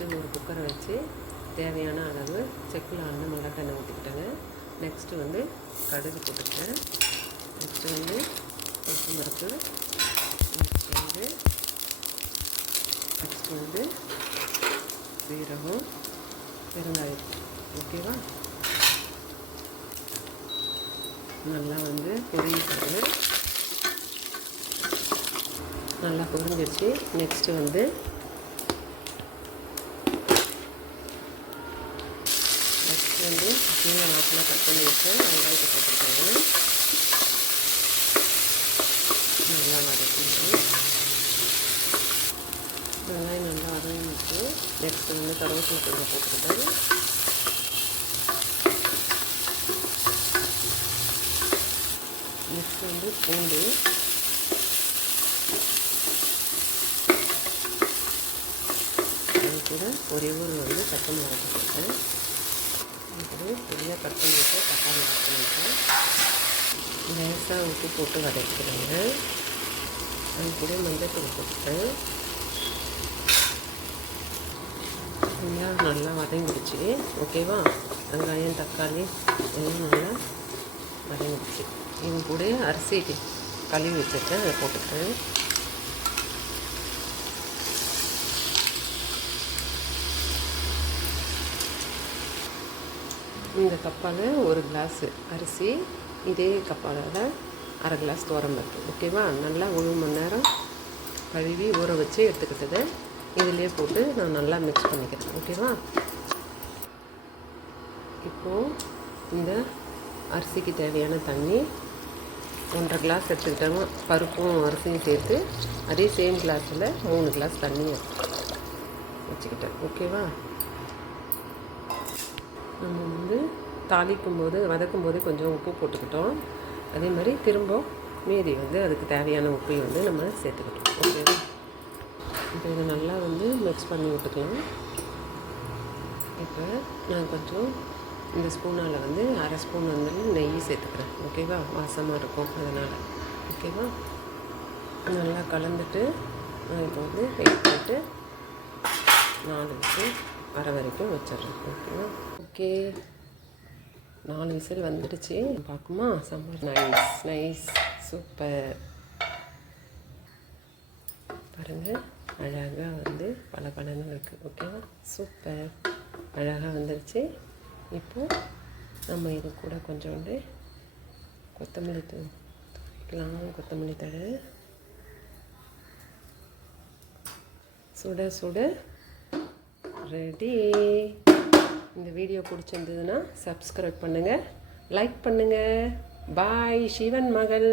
First ஒரு குக்கரை வச்சு தேவையான அளவு செக்கில் ஆன மிளகெண்ணெய் ஊற்றிக்கிட்டேங்க. நெக்ஸ்ட்டு வந்து கடுகு போட்டுக்கிட்டேன். நெக்ஸ்ட்டு வந்து பருப்பு, நெக்ஸ்ட்டு வந்து சீரகம், பெருங்காயம். ஓகேவா? நல்லா வந்து பொரிஞ்சிட்டு நல்லா பொரிஞ்சிடுச்சு. நெக்ஸ்ட்டு வந்து சின்ன வாக்கில் கட் பண்ணி வச்சு வெங்காயத்தை போட்டுருக்காங்க. நல்லா வதக்கணும். வெங்காயம் நல்லா வதங்கிச்சு. நெக்ஸ்ட்டு வந்து கருவேப்பிலை கொஞ்சம் போட்டுக்கிட்டேன். நெக்ஸ்ட் வந்து பூண்டு, அது கூட ஒரே ஒரு வந்து பச்சை மிளகாய் போட்டுருக்கேன். அது சரியாக கட் பண்ணி வச்சு தக்காளி கட் பண்ணிவிட்டேன். லேசாக உப்பு போட்டு வதக்கிடுங்க. அது கூட மஞ்சள் போட்டுட்டேன். நல்லா வதங்கிடுச்சு. ஓகேவா? வெங்காயம் தக்காளி எல்லாம் நல்லா வதங்கிடுச்சு. இது கூட அரிசி கழுவி வச்சுருக்கேன், அதை போட்டுக்கிறேன். இந்த கப்பால் ஒரு கிளாஸு அரிசி, இதே கப்பால் அரை கிளாஸ் துவரம்பருப்பு. ஓகேவா? நல்லா 1 மணி நேரம் கழுவி ஊற வச்சு எடுத்துக்கிட்டதை இதிலே போட்டு நான் நல்லா மிக்ஸ் பண்ணிக்கிறேன். ஓகேவா? இப்போது இந்த அரிசிக்கு தேவையான தண்ணி 1.5 கிளாஸ் எடுத்துக்கிட்டோம். பருப்பும் அரிசியும் சேர்த்து அதே சேம் கிளாஸில் 3 கிளாஸ் தண்ணி வச்சுக்கிட்டேன். ஓகேவா? நம்ம வந்து தாளிக்கும்போது வதக்கும்போது கொஞ்சம் உப்பு போட்டுக்கிட்டோம். அதே மாதிரி திரும்ப மீதி வந்து அதுக்கு தேவையான உப்பையும் வந்து நம்ம சேர்த்துக்கிட்டோம். ஓகேவா? இப்போ இதை நல்லா வந்து மிக்ஸ் பண்ணி விட்டுக்கலாம். இப்போ நான் கொஞ்சம் இந்த ஸ்பூனால் வந்து அரை ஸ்பூன் வந்து நெய் சேர்த்துக்கிறேன். ஓகேவா? வாசமாக இருக்கும் அதனால். ஓகேவா? நல்லா கலந்துட்டு இப்போ வந்து வெயிட் போட்டு 4 விசில் வர வரைக்கும் வச்சிடுறேன். ஓகேவா? ஓகே, 4 விசில் வந்துடுச்சு. பார்க்குமா? Sambar nice super. பாருங்கள், அழகாக வந்து பலன்னு இருக்குது. ஓகேவா? சூப்பர், அழகாக வந்துடுச்சு. இப்போது நம்ம இது கூட கொஞ்சோண்டு கொத்தமல்லி தூக்கலாம். கொத்தமல்லி தழை சுட சுட ரெடி. இந்த வீடியோ பிடிச்சிருந்ததுன்னா சப்ஸ்கிரைப் பண்ணுங்கள், லைக் பண்ணுங்கள். பாய். சிவன் மகள்.